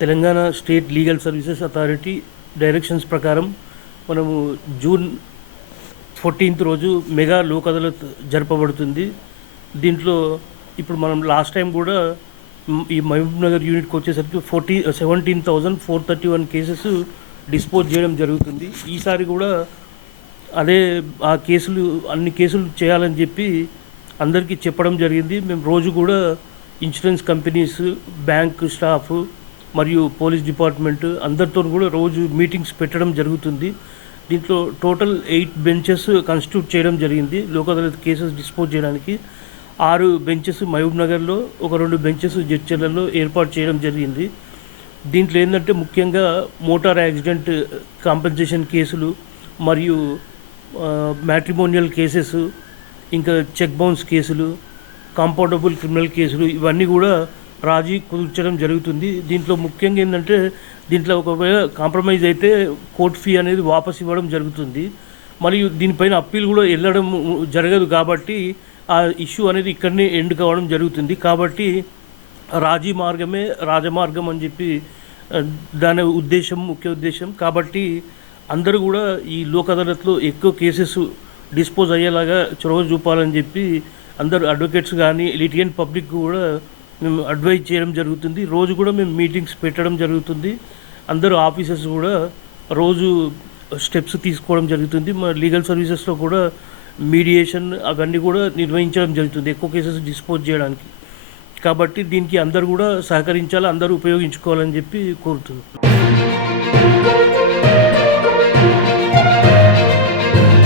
Telangana state legal services authority directions ప్రకారం మనము June 14th రోజు మెగా లోక్ అదాలత్ జరపబడుతుంది. దీంట్లో ఇప్పుడు మనం లాస్ట్ టైం కూడా ఈ మహబూబ్ నగర్ యూనిట్కి వచ్చేసరికి 17,431 కేసెస్ డిస్పోజ్ చేయడం జరుగుతుంది. ఈసారి కూడా అదే అన్ని కేసులు చేయాలని చెప్పి అందరికీ చెప్పడం జరిగింది. మేము రోజు కూడా ఇన్సూరెన్స్ కంపెనీస్, బ్యాంక్ స్టాఫ్ మరియు పోలీస్ డిపార్ట్మెంట్ అందరితో కూడా రోజు మీటింగ్స్ పెట్టడం జరుగుతుంది. దీంట్లో టోటల్ 8 బెంచెస్ కన్స్టిట్యూట్ చేయడం జరిగింది. లోక్ అదాలత్ కేసెస్ డిస్పోజ్ చేయడానికి 6 బెంచెస్ మహబూబ్ నగర్లో, ఒక 2 బెంచెస్ జడ్చర్లలో ఏర్పాటు చేయడం జరిగింది. దీంట్లో ఏంటంటే ముఖ్యంగా మోటార్ యాక్సిడెంట్ కాంపెన్సేషన్ కేసులు మరియు మ్యాట్రిమోనియల్ కేసెస్, ఇంకా చెక్ బౌన్స్ కేసులు, కాంపౌండబుల్ క్రిమినల్ కేసులు, ఇవన్నీ కూడా రాజీ కుదుర్చడం జరుగుతుంది. దీంట్లో ముఖ్యంగా ఏంటంటే దీంట్లో ఒకవేళ కాంప్రమైజ్ అయితే కోర్ట్ ఫీ అనేది వాపస్ ఇవ్వడం జరుగుతుంది. మరియు దీనిపైన అప్పీల్ కూడా వెళ్ళడం జరగదు కాబట్టి ఆ ఇష్యూ అనేది ఇక్కడనే ఎండ్ కావడం జరుగుతుంది. కాబట్టి రాజీ మార్గమే రాజమార్గం అని చెప్పి దాని ముఖ్య ఉద్దేశం. కాబట్టి అందరూ కూడా ఈ లోక్ అదాలత్లో ఎక్కువ కేసెస్ డిస్పోజ్ అయ్యేలాగా చొరవ చూపాలని చెప్పి అందరు అడ్వకేట్స్ కానీ లిటిగెంట్ పబ్లిక్ కూడా మేము అడ్వైజ్ చేయడం జరుగుతుంది. రోజు కూడా మేము మీటింగ్స్ పెట్టడం జరుగుతుంది. అందరూ ఆఫీసర్స్ కూడా రోజు స్టెప్స్ తీసుకోవడం జరుగుతుంది. మా లీగల్ సర్వీసెస్లో కూడా మీడియేషన్ అవన్నీ కూడా నిర్వహించడం జరుగుతుంది ఎక్కువ కేసెస్ డిస్పోజ్ చేయడానికి. కాబట్టి దీనికి అందరూ కూడా సహకరించాలి, అందరూ ఉపయోగించుకోవాలని చెప్పి కోరుతున్నాం.